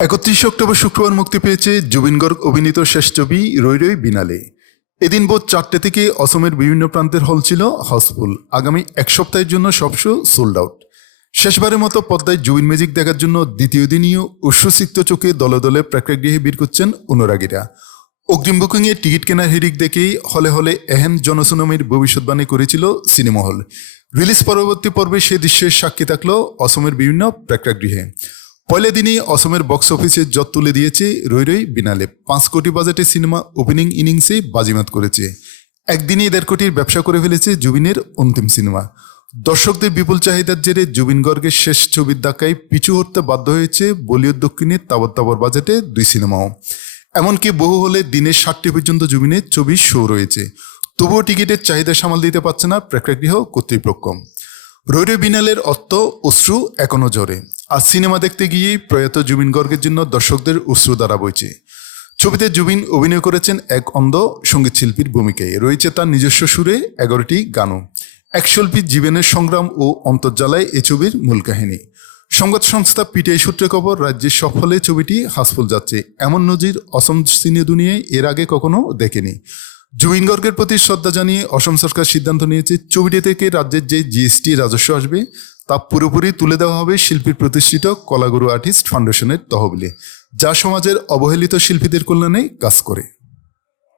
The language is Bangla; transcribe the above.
31 অক্টোবর শুক্রবার মুক্তি পেয়েছে জুবিন গর্গ অভিনীত শেষ ছবি রই রই বিনালে। এদিন ভোর 4টে থেকে অসমের বিভিন্ন প্রান্তের হল ছিল হাউসফুল। আগামী এক সপ্তাহের জন্য সব শো সোল্ড আউট। শেষবারের মতো পদ্মায় জুবিন ম্যাজিক দেখার জন্য দ্বিতীয় দিনই উচ্ছ্বসিত চোখে দলে দলে প্রেক্ষাগৃহে ভিড় করছেন অনুরাগীরা। অগ্রিম বুকিংয়ে টিকিট কেনার হিড়িক দেখেই হলে হলে এহেন জনসুনামির ভবিষ্যৎবাণী করেছিল সিনেমা হল। রিলিজ পরবর্তী পর্বে সে দৃশ্যের সাক্ষী থাকলো অসমের বিভিন্ন প্রেক্ষাগৃহে। পয়লা দিনই অসমের বক্স অফিসে জট তুলে দিয়েছে রই রই বিনালে। 5 কোটি বাজেটের সিনেমা ওপেনিং ইনিংসে বাজিমাত করেছে। একদিনে 1.5 কোটির ব্যবসা করে ফেলেছে জুবিনের অন্তিম সিনেমা। দর্শকদের বিপুল চাহিদার জেরে জুবিন গর্গের শেষ ছবির ধাক্কায় পিছু হতে বাধ্য হয়েছে বলিউড দক্ষিণের তাবর তাবর বাজেটে 2 সিনেমাও। এমনকি বহু হলে দিনের 7টি পর্যন্ত জুবিনের ছবি শো রয়েছে। তবুও টিকিটের চাহিদা সামাল দিতে পারছে না প্রেক্ষাগৃহ কর্তৃপক্ষ। রই রই বিনালের অর্থ অশ্রু এখনো ঝরে। আর সিনেমা দেখতে গিয়েই প্রয়াত জুবিন গর্গের জন্য দর্শকদের অশ্রু দ্বারা বইছে। ছবিতে জুবিন অভিনয় করেছেন এক অন্ধ সঙ্গীত শিল্পীর ভূমিকায়। রয়েছে তার নিজস্ব সুরে 11টি গানও। এক শিল্পীর জীবনের সংগ্রাম ও অন্তর্জালায় এ ছবির মূল কাহিনী। সংবাদ সংস্থা পিটিআই সূত্রে খবর, রাজ্যের সব হলে ছবিটি হাউসফুল যাচ্ছে। এমন নজির অসম সিনে দুনিয়ায় এর আগে কখনো দেখেনি। জুবিন গর্গের প্রতি শ্রদ্ধা জানিয়ে অসম সরকার সিদ্ধান্ত নিয়েছে ছবিটি থেকে রাজ্যের যে জিএসটি রাজস্ব আসবে তা পুরোপুরি তুলে দেওয়া হবে শিল্পীর প্রতিষ্ঠিত কলাগুরু আর্টিস্ট ফাউন্ডেশনের তহবিলে, যা সমাজের অবহেলিত শিল্পীদের কল্যাণে কাজ করে।